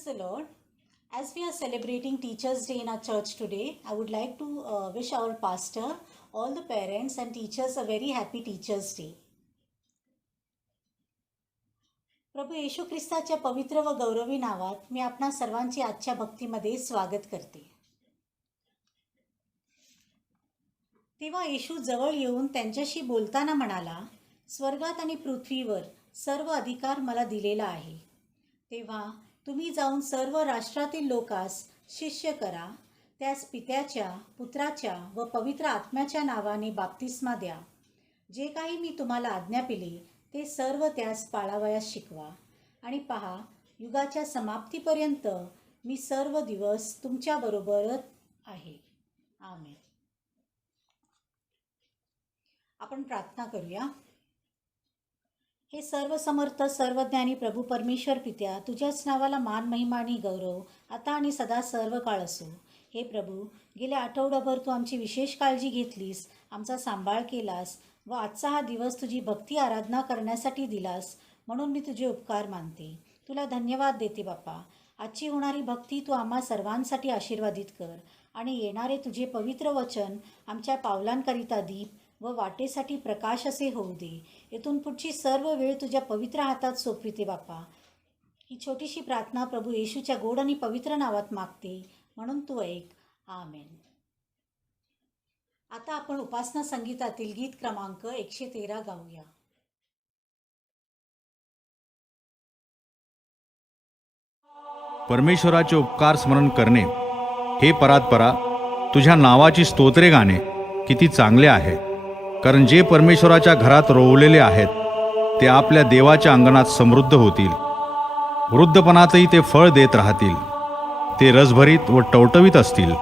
Praise the Lord. As we are celebrating Teachers' Day in our church today, I would like to wish our pastor, all the parents and teachers a very happy Teachers' Day. प्रभू येशू ख्रिस्ताच्या पवित्र व गौरवी नावात मी आपणा सर्वांचे आजच्या भक्तीमध्ये स्वागत करते. तेव्हा येशू जवळ येऊन त्यांच्याशी बोलताना म्हणाला, स्वर्गात आणि पृथ्वीवर सर्व अधिकार मला दिलेला आहे. तेव्हा तुम्ही जाऊन सर्व राष्ट्रातील लोकांस शिष्य करा, त्यास पित्याच्या, पुत्राच्या व पवित्र आत्म्याच्या नावाने बाप्तिस्मा द्या. जे काही मी तुम्हाला आज्ञा केली ते सर्व त्यास पाळावयास शिकवा. आणि पहा, युगाच्या समाप्तीपर्यंत मी सर्व दिवस तुमच्याबरोबर आहे. आमेन. आपण प्रार्थना करूया. हे सर्व समर्थ सर्वज्ञानी प्रभू परमेश्वर पित्या, तुझ्याच नावाला मान, महिमा आणि गौरव आता आणि सदा सर्व काळ असो. हे प्रभू, गेल्या आठवडाभर तू आमची विशेष काळजी घेतलीस, आमचा सांभाळ केलास व आजचा हा दिवस तुझी भक्ती आराधना करण्यासाठी दिलास, म्हणून मी तुझे उपकार मानते. तुला धन्यवाद देते बाप्पा. आजची होणारी भक्ती तू आम्हा सर्वांसाठी आशीर्वादित कर आणि येणारे तुझे पवित्र वचन आमच्या पावलांकरिता दीप व वाटेसाठी प्रकाश असे होऊ दे. येथून पुढची सर्व वेळ तुझ्या पवित्र हातात सोपविते बाप्पा. ही छोटीशी प्रार्थना प्रभू येशूच्या गोड आणि पवित्र नावात मागते, म्हणून तू ऐक. आमेन. आता आपण उपासना संगीतातील गीत क्रमांक 113 गाऊया. परमेश्वराचे उपकार स्मरण करणे. हे परात्परा, तुझ्या नावाची स्तोत्रे गाणे किती चांगले आहे. कारण जे परमेश्वराच्या घरात रोवलेले आहेत ते आपल्या देवाच्या अंगणात समृद्ध होतील. वृद्धपणातही ते फळ देत राहतील. ते रसभरीत व टवटवीत असतील.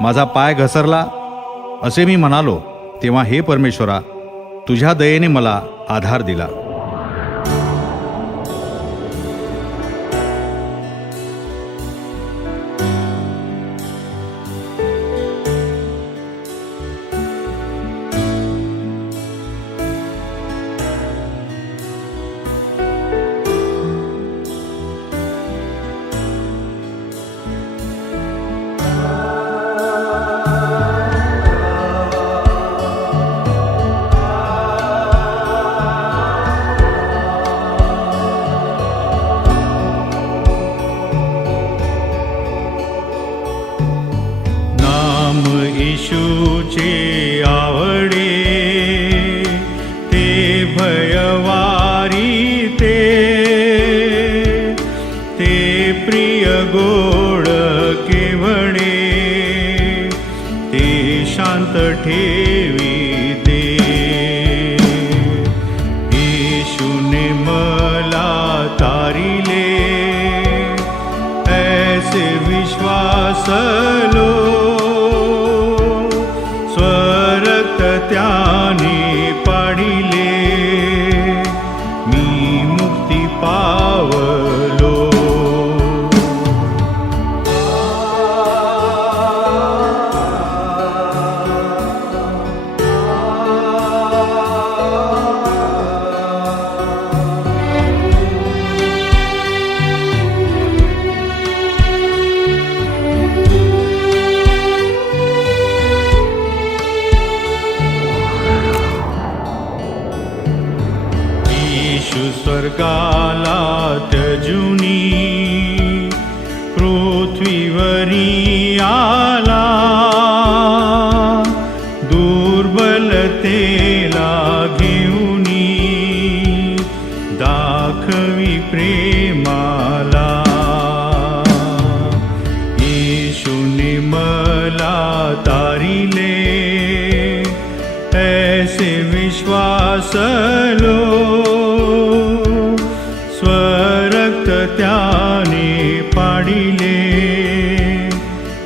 माझा पाय घसरला असे मी म्हणालो, तेव्हा हे परमेश्वरा, तुझ्या दयेने मला आधार दिला. येशूचे आवडे ते भयवारी ते प्रिय गोड केवळे ते शांत ठेविते. येशूने मला तारिले ऐसे विश्वास लो, त्याने पाडिले मी मुक्ती पावलो. स्वर्गाला त्यजुनी पृथ्वीवरी आला, दुर्बलतेला घेऊनी दाखवी प्रेमाला. येशूने मला तारिले ऐसे विश्वास लो, स्वरक्त त्याने पाडिले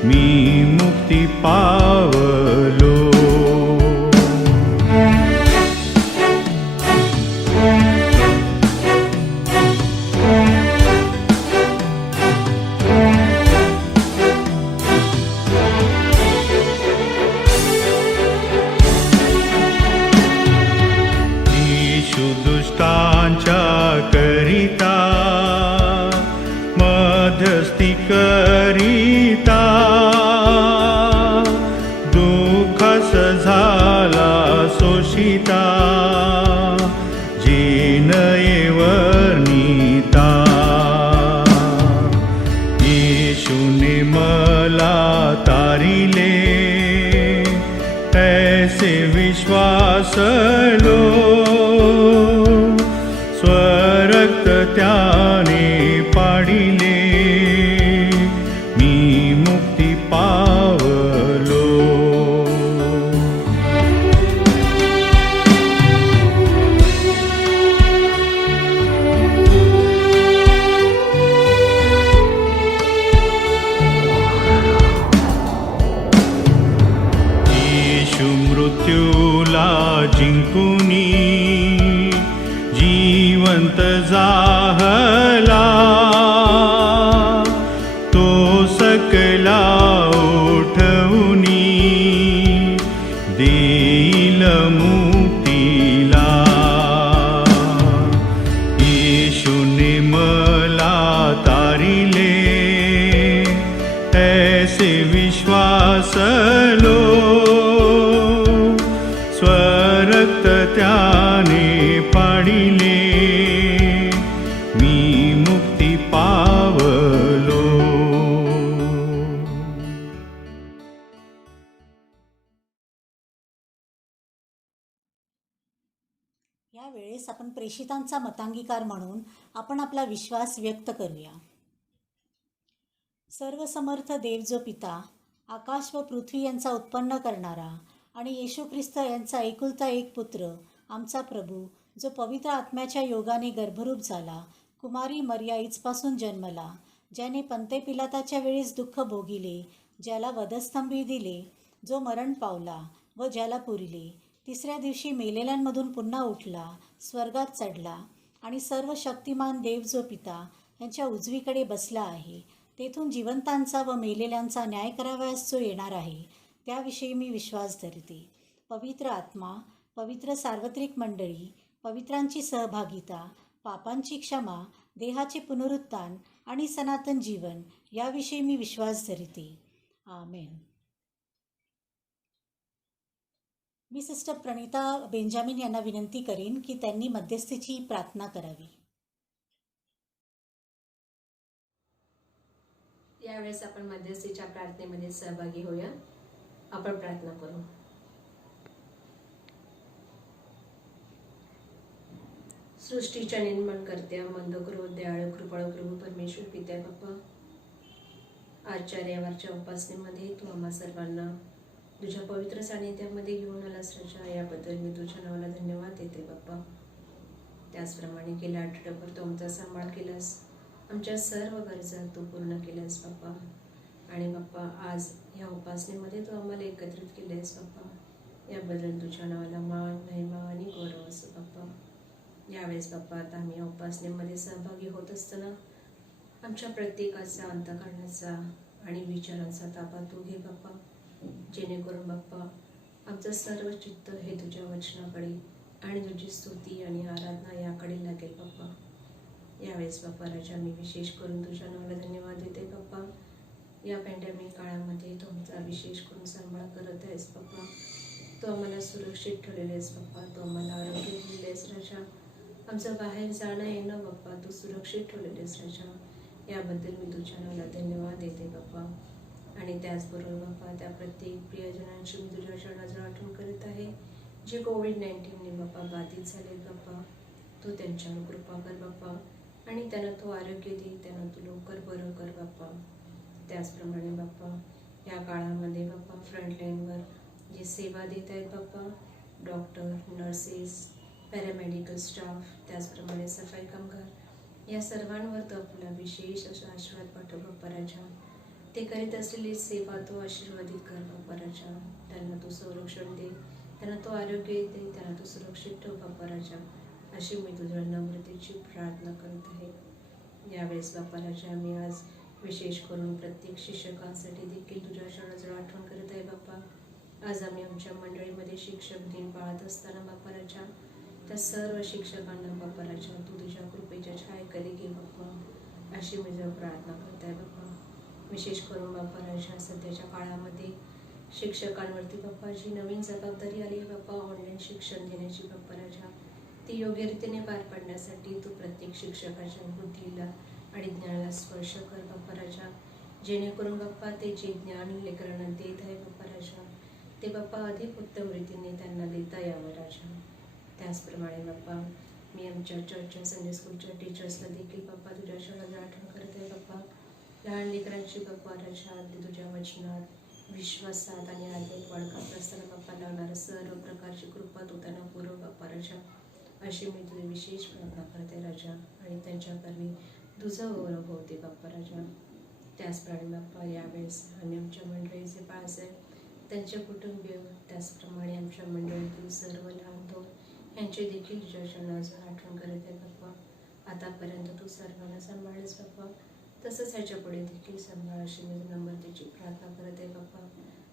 मी मुक्ती पावलो. येशू दुष्टांच्या करिता त्याने पाडिले, मी मुक्ती पावलो. येशू मृत्यूला जिंकुनी जिवंत जाहला, तो सकला उठवूनी देईल मुक्तीला. येशूने मला तारिले, ऐसे विश्वास लो, स्वरक्त त्याने पाडिले, मी मुक्ती पावलो. या वेळेस आपण प्रेषितांचा मतांगीकार म्हणून आपण आपला विश्वास व्यक्त करूया. सर्वसमर्थ देव जो पिता, आकाश व पृथ्वी यांचा उत्पन्न करणारा आणि येशू ख्रिस्त यांचा एकुलता एक पुत्र, आमचा प्रभू, जो पवित्र आत्म्याच्या योगाने गर्भरूप झाला, कुमारी मरियाईचपासून जन्मला, ज्याने पंते पिलाताच्या वेळेस दुःख भोगिले, ज्याला वधस्तंभी दिले, जो मरण पावला व ज्याला पुरिले, तिसऱ्या दिवशी मेलेल्यांमधून पुन्हा उठला, स्वर्गात चढला आणि सर्व शक्तिमान देव जो पिता यांच्या उजवीकडे बसला आहे, तेथून जिवंतांचा व मेलेल्यांचा न्याय करावयास जो येणार आहे, त्याविषयी मी विश्वास धरते. पवित्र आत्मा, पवित्र सार्वत्रिक मंडळी, पवित्रांची सहभागिता, पापांची क्षमा, देहाचे पुनरुत्थान आणि सनातन जीवन याविषयी मी विश्वास धरते. आमेन. मी सिस्टर प्रणिता बेंजामिन यांना विनंती करीन की त्यांनी मध्यस्थीची प्रार्थना करावी. यावेळेस आपण मध्यस्थीच्या प्रार्थनेमध्ये सहभागी होऊया. आपण प्रार्थना करू. सृष्टीच्या निर्माणकर्त्या, मंदकृ, दयाळू, कृपाळू प्रभू परमेश्वर पित्या बाप्पा, आजच्या रविवारच्या उपासनेमध्ये तू आम्हा सर्वांना तुझ्या पवित्र सानिध्यामध्ये घेऊन आलास राजा, याबद्दल मी तुझ्या नावाला धन्यवाद देते बाप्पा. त्याचप्रमाणे गेल्या आठवड्याभर तू आमचा सांभाळ केलास, आमच्या सर्व गरजा तू पूर्ण केल्यास बाप्पा. आणि बाप्पा आज ह्या उपासनेमध्ये तू आम्हाला एकत्रित केलेस बाप्पा, याबद्दल तुझ्या नावाला मान, महिमा आणि गौरव असो बाप्पा. यावेळेस बाप्पा आता आम्ही या उपासनेमध्ये सहभागी होत असताना आमच्या प्रत्येकाचा अंतःकरणाचा आणि विचारांचा ताबा तू घे बाप्पा, जेणेकरून बाप्पा आमचं सर्व चित्त हे तुझ्या वचनाकडे आणि तुझी स्तुती आणि आराधना याकडे लागेल बाप्पा. यावेळेस बाप्पा राजा मी विशेष करून तुझ्या नावाला धन्यवाद देते बाप्पा. या पॅन्डेमिक काळामध्ये तू आमचा विशेष करून सांभाळ करत आहेस बाप्पा. तू आम्हाला सुरक्षित ठेवलेले आहेस बाप्पा, तू आम्हाला आरोग्य दिलेले आहेस राजा. आमचं बाहेर जाणं येणं बाप्पा तू सुरक्षित ठेवलेले आहेस राजा, याबद्दल मी तुझ्या नावाला धन्यवाद देते बाप्पा. आणि त्याचबरोबर बाप्पा त्या प्रत्येक प्रियजनांची मी तुझ्या चरणाजवळ आठवण करत आहे, जे कोविड-19ने बाप्पा बाधित झाले बाप्पा. तू त्यांच्यावर कृपा कर बाप्पा आणि त्यांना तू आरोग्य दे, त्यांना तू लवकर बरं कर बाप्पा. त्याचप्रमाणे बाप्पा या काळामध्ये बाप्पा फ्रंटलाईनवर जे सेवा देत आहेत बाप्पा, डॉक्टर, नर्सेस, पॅरामेडिकल स्टाफ, त्याचप्रमाणे सफाई कामगार, या सर्वांवर तो आपला विशेष असा आशीर्वाद पाठव बाप्पा राजा. ते करीत असलेली सेवा तो आशीर्वादित कर बाप्पा राजा. त्यांना तू संरक्षण दे, त्यांना तो आरोग्य दे, त्यांना तू सुरक्षित ठेव बाप्पा राजा, अशी मी तुझ्या नम्रतेची प्रार्थना करत आहे. यावेळेस बाप्पा राजा मी आज विशेष करून प्रत्येक शिक्षकांसाठी देखील तुझ्या चरणाजवळ आठवण करत आहे बाप्पा. आज आम्ही आमच्या मंडळीमध्ये शिक्षक दिन पाळत असताना बाप्पा राजा त्या सर्व शिक्षकांना बाप्पा राजा तू तुझ्या कृपेच्या छायेखाली घे बाप्पा, अशी मी जर प्रार्थना करत आहे बाप्पा. विशेष करून बाप्पा राजा सध्याच्या काळामध्ये शिक्षकांवरती बाप्पा जी नवीन जबाबदारी आली आहे बाप्पा, ऑनलाईन शिक्षण देण्याची बाप्पा राजा, ती योग्य रीतीने पार पाडण्यासाठी तू प्रत्येक शिक्षकाच्या बुद्धीला आणि ज्ञानाला स्पर्श कर बाप्पा राजा, जेणेकरून बाप्पा ते जे ज्ञान लेकरांना देत आहे बाप्पा राजा ते बाप्पा अधिक उत्तम रीतीने त्यांना देता यावं राजा. त्याचप्रमाणे बाप्पा मी आमच्या चर्चच्या संडे स्कूलच्या टीचर्सला देखील बाप्पा तुझ्या शरणात आठवण करते बाप्पा. लहान लेकरांची बाप्पा रजा अगदी तुझ्या वचनात विश्वासात आणि आत्मिक वाढ करत असताना बाप्पा लागणारं सर्व प्रकारची कृपा तू त्यांना पुरव बाप्पा राजा. अशी मी तुझी विशेष प्रार्थना करते राजा आणि त्यांच्याकरवी तुझं गौरव होते बाप्पा राजा. त्याचप्रमाणे बाप्पा यावेळेस आम्ही आमच्या मंडळीचे बाळासाहेब त्यांचे कुटुंबीय त्याचप्रमाणे आमच्या मंडळीतील सर्व लहान थोर यांचे देखील तुझ्या शरणाचं आठवण करत आहे बाप्पा. आतापर्यंत तू सर्वांना सांभाळेस बाप्पा, तसंच ह्याच्या पुढे देखील सांभाळ अशी मी नम्रतेची प्रार्थना करत आहे बाप्पा.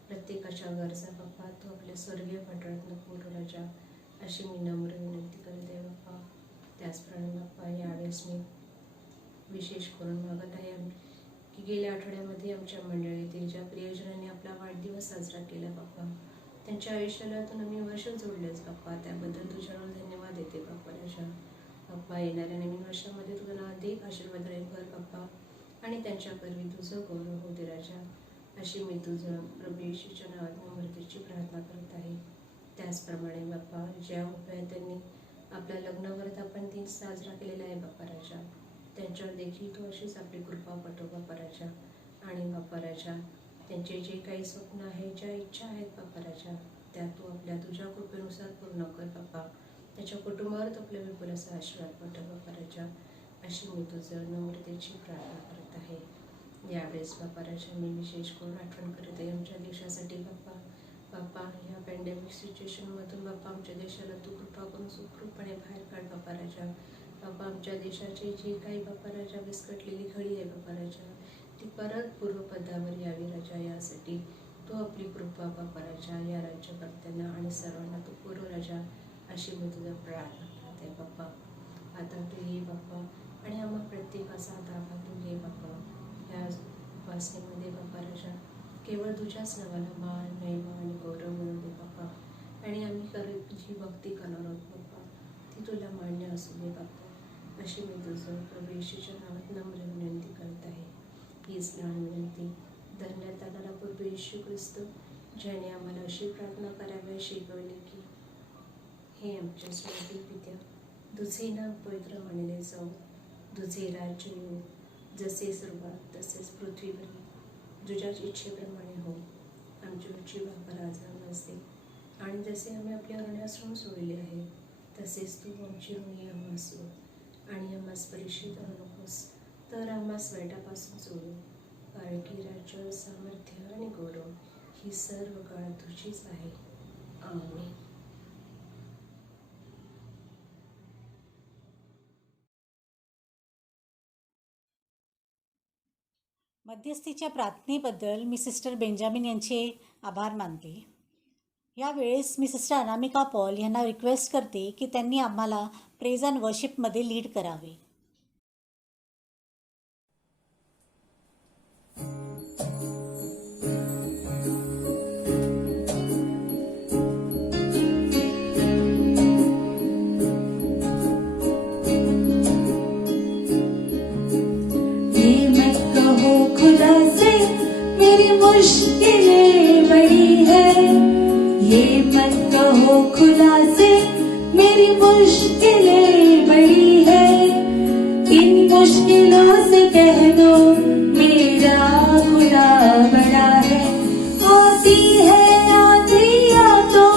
प्रत्येकाच्या गरजा बाप्पा तू आपल्या स्वर्गीय मंडळातनं पूर्ण राजा अशी मी नम्र विनंती करत आहे बाप्पा. त्याचप्रमाणे बाप्पा यावेळेस मी विशेष करून मागत आहे की गेल्या आठवड्यामध्ये आमच्या मंडळीतील ज्या प्रियजनांनी आपला वाढदिवस साजरा केला बाप्पा, त्यांच्या आयुष्याला तू नवीन वर्ष जोडलेस बाप्पा, त्याबद्दल तुझ्यावर धन्यवाद देते बाप्पा राजा. बाप्पा येणाऱ्या नवीन वर्षामध्ये तुझा अधिक आशीर्वाद राहील कर बाप्पा आणि त्यांच्याकरवी तुझं गौरव होते राजा अशी मी तुझं प्रभू येशूच्या नावात नम्रतेची प्रार्थना करत आहे. त्याचप्रमाणे बाप्पा ज्या उपाय त्यांनी आपल्या लग्नवर्धापन दिन साजरा केलेला आहे बाप्पा राजा, त्यांच्यावर देखील तू अशीच आपली कृपा पाठव बाप्पा राजा. आणि बाप्पा राजा त्यांचे जे काही स्वप्न आहेत, ज्या इच्छा आहेत बाप्पा राजा, त्या तू आपल्या तुझ्या कृपेनुसार पूर्ण कर बाप्पा. त्याच्या कुटुंबावर तू आपल्या विपुल असा आशीर्वाद पाठव बाप्पा राजा अशी मी तुझं नम्रतेची प्रार्थना करत आहे. यावेळेस बाप्पा राजा मी विशेष करून आठवण करत आहे आमच्या देशासाठी बाप्पा. बाप्पा ह्या पॅन्डेमिक सिच्युएशनमधून बाप्पा आमच्या देशाला तू कृपा करून सुखरूपपणे बाहेर काढ बाप्पा राजा. बाप्पा आमच्या देशाची जी काही बाप्पा राजा विस्कटलेली घडी आहे बाप्पा राजा, ती परत पूर्वपदावर यावी राजा, यासाठी तू आपली कृपा बाप्पा राजा या राज्यकर्त्यांना आणि सर्वांना तू पुरव राजा अशी मी तुझं प्रार्थना करते बाप्पा. आता तू ये बाप्पा आणि आम्हा प्रत्येकाचा ताबा तू घे बाप्पा. ह्या वासनेमध्ये बाप्पा राजा केवळ तुझ्याच नावाला मान महिमा आणि गौरव मिळू दे बाप्पा. आणि आम्ही जी भक्ती करणार आहोत बाप्पा ती तुला मान्य असू दे बाप्पा अशी मी तुझं प्रभू येशूच्या नावात नम्र विनंती करत आहे. हीच लहान विनंती धन्यता आलेला प्रभू येशू ख्रिस्त ज्याने आम्हाला अशी प्रार्थना कराव्या शिकवली की हे आमच्या स्वर्गीय पित्या, तुझे नाम पवित्र मानले जाऊ, तुझे राज्य येऊ, जसे स्वर्गात तसेच पृथ्वीवर तुझ्या इच्छेप्रमाणे हो. आमची रोजची भाकर आज आम्हास दे आणि जसे आम्ही आपल्या ऋणास ऋण सोडले आहे तसेच तू आमची ऋणी आम्हास सोड आणि आम्हास परीक्षेत आणू नकोस तर आम्हास वाईटापासून सोडू. कारण की राज्य, सामर्थ्य आणि गौरव ही सर्व काळ तुझीच आहे. आमेन. मध्यस्थीच्या प्रार्थनेबद्दल मी सिस्टर बेंजामिन यांचे आभार मानते. यावेळेस मी सिस्टर अनामिका पॉल यांना रिक्वेस्ट करते की त्यांनी आम्हाला प्रेज अँड वर्शिपमध्ये लीड करावे. मेरी मुश्किलें बड़ी है, ये मत कहो खुदा से मेरी मुश्किलें बड़ी है. इन मुश्किलों से कह दो मेरा खुदा बड़ा है. आती है आंधियाँ तो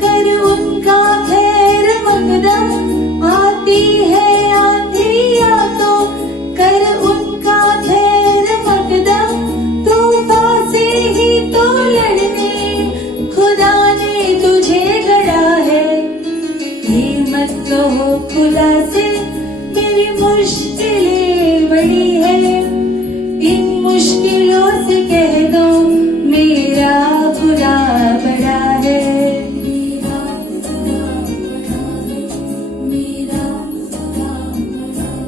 कर उनका खैर मकदम, आती है आंधियाँ तो कर उनका खैर मकदम. तूफान से ही तो लड़ने खुदा ने तुझे गढ़ा है. ये मत कहो खुदा से मेरी मुश्किलें बड़ी है. इन मुश्किलों से कह दो मेरा खुदा बड़ा है. मेरा खुदा बड़ा है, मेरा खुदा बड़ा है.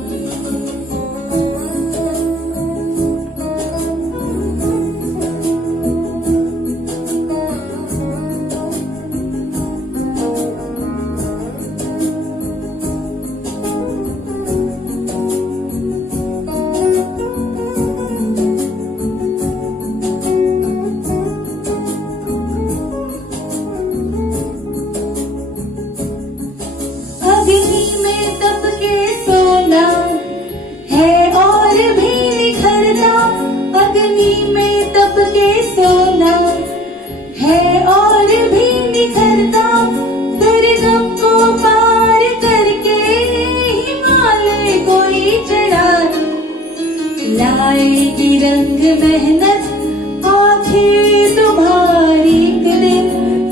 लाएगी रंग मेहनत आखिर तुम्हारी एक दिन,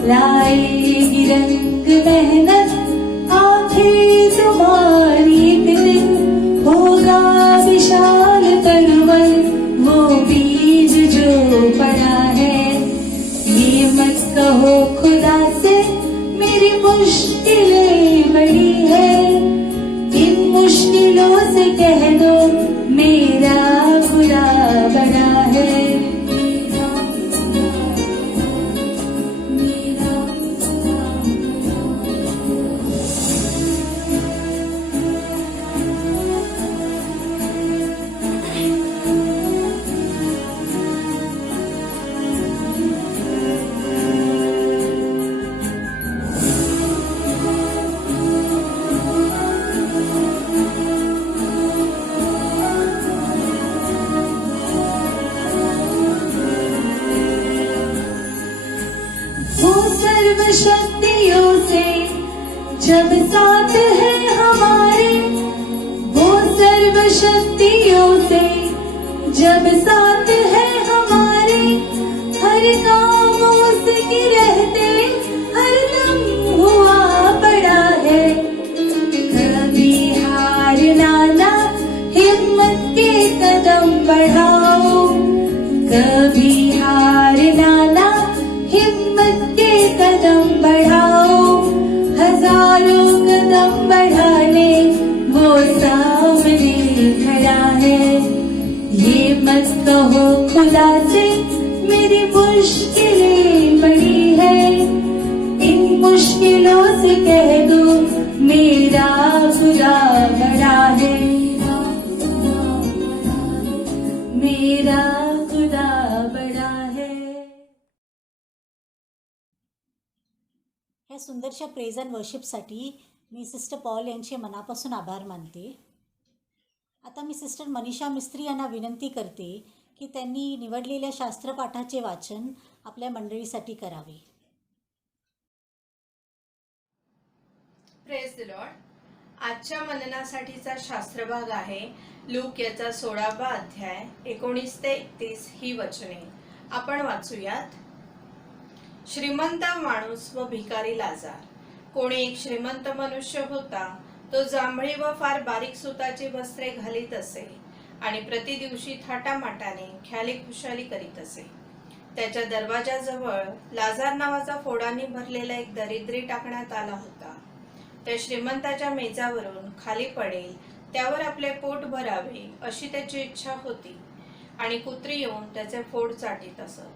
लाएगी रंग मेहनत आखिर तुम्हारी एक दिन, होगा विशाल तरुवन वो बीज जो पड़ा है। ये मत कहो खुदा से मेरी मुश्किलें बड़ी है, इन मुश्किलों से कह दो मेरा खुदा बड़ा है। वो सर्व शक्तियों से जब साथ है हमारे, वो सर्व शक्तियों से जब साथ है हमारे, हर काम उसके रहते हर दम हुआ पड़ा है। कभी हारना ना, हिम्मत के कदम बढ़ाओ, कभी हारना ना, हिम्मत के कदम बढ़ाओ, हजारों कदम बढ़ाने वो सामने खड़ा है। ये मत कहो खुदा से मेरी मुश्किलें बड़ी है, इन मुश्किलों से कह दो मेरा खुदा बड़ा है, मेरा खुदा बड़ा है। ह्या सुंदरशा प्रेज अँड वर्शिपसाठी मी सिस्टर पॉल यांचे मनापासून आभार मानते. आता मी सिस्टर मनीषा मिस्त्री यांना विनंती करते की त्यांनी निवडलेल्या शास्त्रपाठाचे वाचन आपल्या मंडळीसाठी करावे. Praise the Lord. आजच्या मननासाठीचा शास्त्रभाग आहे लूक याचा 16वा अध्याय 19 ते 31 ही वचने. आपण वाचूयात. श्रीमंत माणूस व भिकारी लाजार. कोणी एक श्रीमंत मनुष्य होता. तो जांभळी व फार बारीक सुताची वस्त्रे घालीत असे आणि प्रतिदिवशी थाटामाटाने ख्याली खुशाली करीत असे. त्याच्या दरवाजाजवळ लाजार नावाचा फोडांनी भरलेला एक दरिद्री टाकण्यात आला होता. त्या श्रीमंताच्या मेजावरून खाली पडेल, त्यावर आपले पोट भरावे अशी त्याची इच्छा होती आणि कुत्री येऊन त्याचे फोड चाटीत असत.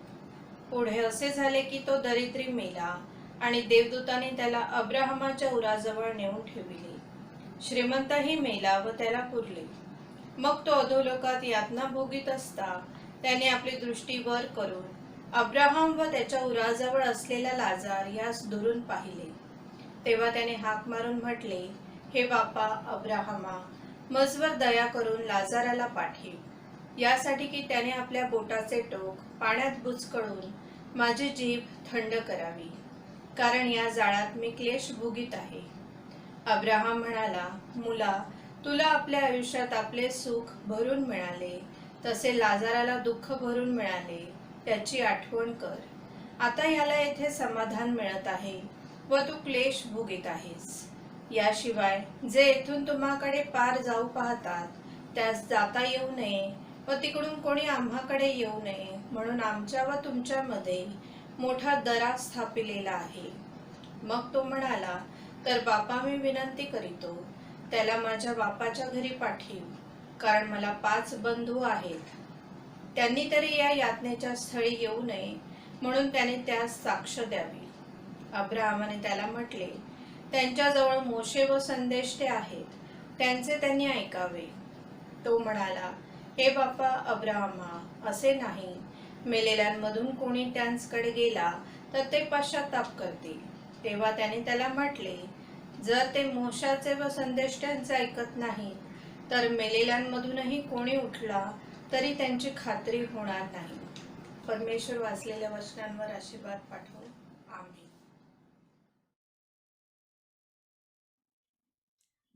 पुढे असे झाले की तो दरिद्री मेला आणि देवदूताने त्याला अब्राहमाच्या उराजवळ नेऊन ठेविले. श्रीमंतही मेला व त्याला पुरले. मग तो अधोलोकात यातना भोगीत असता त्याने आपली दृष्टी वर करून अब्राहम व त्याच्या उराजवळ असलेला लाजार यास दुरून पाहिले. तेव्हा त्याने हाक मारून म्हटले, हे बापा अब्राहमा, मजवर दया करून लाजाराला पाठव, यासाठी की त्याने आपल्या बोटाचे टोक पाण्यात बुचकळून माझी जीभ थंड करावी, कारण या जाळात मी क्लेश भोगीत आहे. अब्राहम म्हणाला, मुला, तुला आपल्या आयुष्यात आपले सुख भरून मिळाले, तसे लाजाराला दुःख भरून मिळाले, त्याची आठवण कर. आता याला येथे समाधान मिळत आहे व तू क्लेश भोगीत आहेस. याशिवाय जे येथून तुम्हाकडे पार जाऊ पाहतात त्यास जाता येऊ नये व तिकडून कोणी आम्हाकडे येऊ नये म्हणून आमच्या व तुमच्यामध्ये मोठा दरा स्थापिलेला आहे. मग तो म्हणाला, तर बापा, मी विनंती करीतो, त्याला माझ्या बापाच्या घरी पाठव, कारण मला 5 बंधू आहेत. त्यांनी तरी या यातनेच्या स्थळी येऊ नये म्हणून त्याने त्यास साक्ष द्यावी. अब्राहमाने त्याला म्हटले, त्यांच्याजवळ मोशे व संदेष्टे आहेत, त्यांचे त्यांनी ऐकावे. तो म्हणाला, हे बापा अब्राहमा, असे नाही. मेलेल्यांमधून कोणी त्यांच्याकडे गेला तर ते पश्चाताप करतील. तेव्हा त्याने त्याला म्हटले, जर ते मोशाचे व संदेष्ट्यांचे ऐकत नाही तर मेलेल्यांमधूनही कोणी उठला तरी त्यांची खात्री होणार नाही. परमेश्वर वाचलेल्या वचनांवर आशीर्वाद पाठवो. आमेन.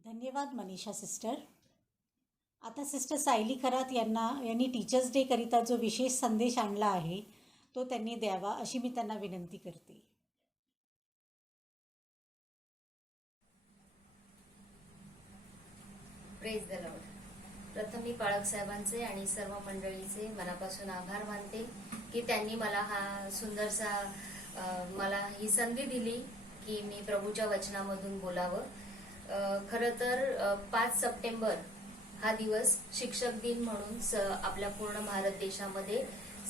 धन्यवाद मनीषा सिस्टर. आता सिस्टर सायली खरात यांनी टीचर्स डे करिता जो विशेष संदेश आणला आहे तो त्यांनी द्यावा अशी मी त्यांना विनंती करते. Praise the Lord. प्रथम मी पाळक साहेबांचे आणि सर्व मंडळीचे मनापासून आभार मानते की त्यांनी मला हा सुंदरसा मला ही संधी दिली की मी प्रभूच्या वचनामधून बोलावं. खरं तर 5 सप्टेंबर हा दिवस शिक्षक दिन म्हणून आपल्या पूर्ण भारत देशामध्ये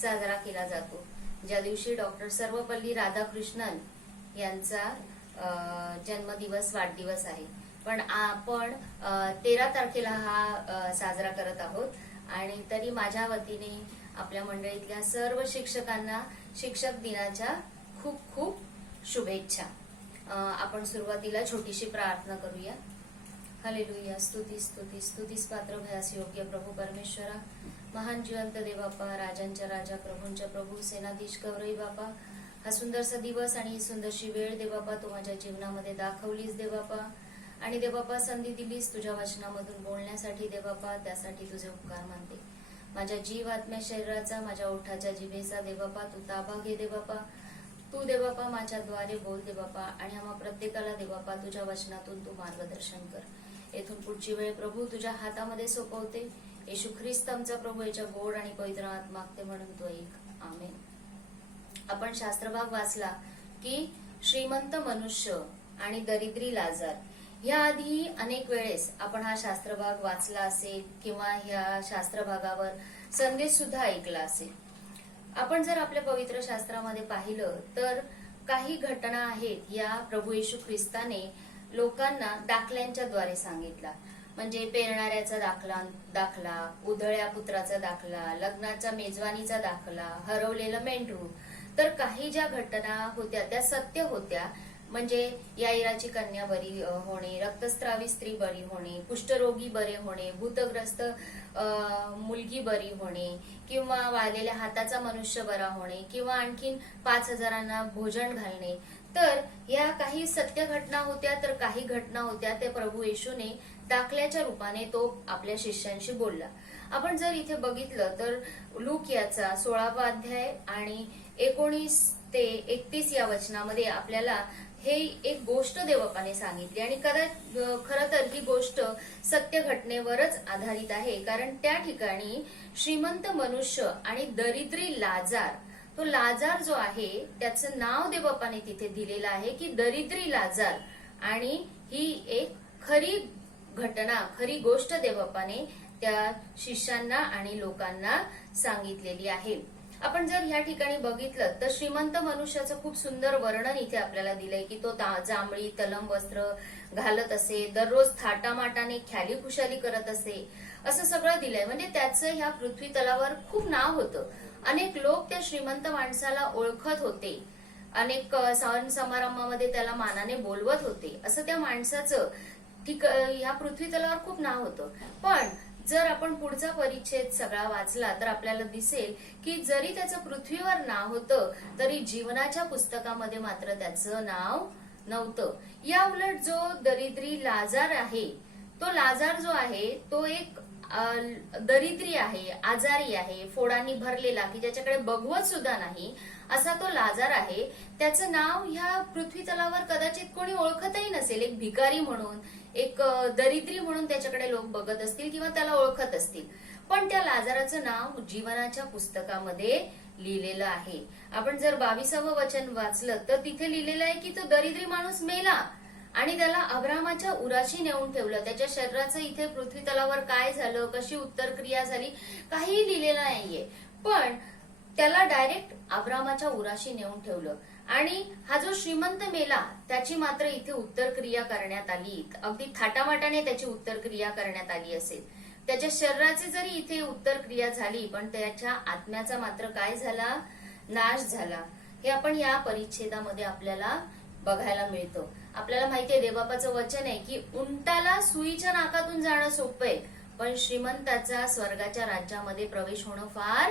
साजरा केला जातो, ज्या दिवशी डॉक्टर सर्वपल्ली राधाकृष्णन यांचा जन्मदिवस वाढदिवस आहे. पण आपण 13 तारखेला हा साजरा करत आहोत आणि तरी माझ्या वतीने आपल्या मंडळीतल्या सर्व शिक्षकांना शिक्षक दिनाच्या खूप खूप शुभेच्छा. आपण सुरुवातीला छोटीशी प्रार्थना करूया. हालेलुया. स्तुती स्तुती स्तुतीस पात्र भयास योग्य प्रभू परमेश्वरा, महान जिवंत देवापा, राजांच्या राजा, प्रभूंच्या प्रभू, सेनाधीश गौरई बापा, हा सुंदरसा दिवस आणि ही सुंदरशी वेळ देवापा तू माझ्या जीवनामध्ये दाखवलीस देवापा, आणि देवापा संधी दिलीस तुझ्या वचनामधून बोलण्यासाठी देवापा, त्यासाठी तुझे उपकार मानते. माझ्या जीव आत्म्या शरीराचा, माझ्या ओठाच्या जिभेचा देवापा तू ताबा घे देवापा. तू देवापा माझ्याद्वारे बोल देवापा आणि आम्हा प्रत्येकाला देवापा तुझ्या वचनातून तू मार्गदर्शन कर. येथून पुढची वेळ प्रभू तुझ्या हातामध्ये सोपवते. येशू ख्रिस्त आमचा प्रभू याच्या गोड आणि पवित्र हात मागते म्हणून तो एक. आमेन. आपण शास्त्रभाग वाचला की श्रीमंत मनुष्य आणि दरिद्री लाजार. याआधी अनेक वेळेस आपण हा शास्त्रभाग वाचला असेल किंवा ह्या शास्त्रभागावर संदेश सुद्धा ऐकला असेल. आपण जर आपल्या पवित्र शास्त्रामध्ये पाहिलं तर काही घटना आहेत या प्रभू येशू ख्रिस्ताने लोकांना दाखल्यांच्या द्वारे सांगितला. म्हणजे पेरणाऱ्याचा दाखला, उधळ्या पुत्राचा दाखला, लग्नाच्या मेजवानीचा दाखला, हरवलेलं मेंढरू. तर काही ज्या घटना होत्या त्या सत्य होत्या. म्हणजे याईराची कन्या बरी होणे, रक्तस्रावी स्त्री बरी होणे, कुष्ठरोगी बरे होणे, भूतग्रस्त मुलगी बरी होणे, किंवा वाळलेल्या हाताचा मनुष्य बरा होणे, किंवा आणखीन 5,000 भोजन घालणे. तर या काही सत्य घटना होत्या. तर काही घटना होत्या ते प्रभू येशूने दाखल्याच्या रूपाने तो आपल्या शिष्यांशी बोलला. आपण जर इथे बघितलं तर लूक याचा 16वा अध्याय आणि 19 ते 31 या वचनामध्ये आपल्याला हे एक गोष्ट देवपाने सांगितली आणि खरं तर ही गोष्ट सत्य घटनेवरच आधारित आहे. कारण त्या ठिकाणी श्रीमंत मनुष्य आणि दरिद्री लाजार, तो लाजार जो आहे त्याचं नाव देवबापाने तिथे दिलेलं आहे की दरिद्री लाजार. आणि ही एक खरी घटना, खरी गोष्ट देवबापाने त्या शिष्यांना आणि लोकांना सांगितलेली आहे. आपण जर या ठिकाणी बघितलं तर श्रीमंत मनुष्याचं खूप सुंदर वर्णन इथे आपल्याला दिलंय की तो जांभळी तलम वस्त्र घालत असे, दररोज थाटामाटाने ख्याली खुशाली करत असे, असं सगळं दिलंय. म्हणजे त्याचं ह्या पृथ्वी तलावर खूप नाव होतं. अनेक लोक त्या श्रीमंत माणसाला ओळखत होते, अनेक सण समारंभामध्ये त्याला मानाने बोलवत होते. असं त्या माणसाचं ह्या पृथ्वी तलावर खूप नाव होतं. पण जर आपण पुढचा परिच्छेद सगळा वाचला तर आपल्याला दिसेल की जरी त्याचं पृथ्वीवर नाव होतं तरी जीवनाच्या पुस्तकामध्ये मात्र त्याचं नाव नव्हतं. या उलट जो दरिद्री लाजार आहे, तो लाजार जो आहे तो एक दरिद्री आहे, आजारी आहे, फोडांनी भरलेला, की ज्याच्याकडे बघवत सुद्धा नाही असा तो लाजार आहे. त्याचं नाव ह्या पृथ्वी तलावर कदाचित कोणी ओळखतही नसेल. एक भिकारी म्हणून, एक दरिद्री म्हणून त्याच्याकडे लोक बघत असतील किंवा त्याला ओळखत असतील. पण त्या लाजाराचं नाव जीवनाच्या पुस्तकामध्ये लिहिलेलं आहे. आपण जर 22वं वचन वाचलं तर तिथे लिहिलेलं आहे की तो दरिद्री माणूस मेला आणि त्याला अब्रामाच्या उराशी नेऊन ठेवलं. त्याच्या शरीराचं इथे पृथ्वी तलावर काय झालं, कशी उत्तरक्रिया झाली, काहीही लिहिलेलं नाहीये. पण त्याला डायरेक्ट अब्रामाच्या उराशी नेऊन ठेवलं. आणि हा जो श्रीमंत मेला त्याची मात्र इथे उत्तरक्रिया करण्यात आली. अगदी थाटामाटाने त्याची उत्तरक्रिया करण्यात आली असेल. त्याच्या शरीराची जरी इथे उत्तरक्रिया झाली पण त्याच्या आत्म्याचा मात्र काय झाला, नाश झाला. हे आपण या परिच्छेदामध्ये आपल्याला बघायला मिळतं. आपल्याला माहितीये देवबापाचं वचन आहे की उंटाला सुईच्या नाकातून जाणं सोपं आहे, पण श्रीमंताचा स्वर्गाच्या राज्यामध्ये प्रवेश होणं फार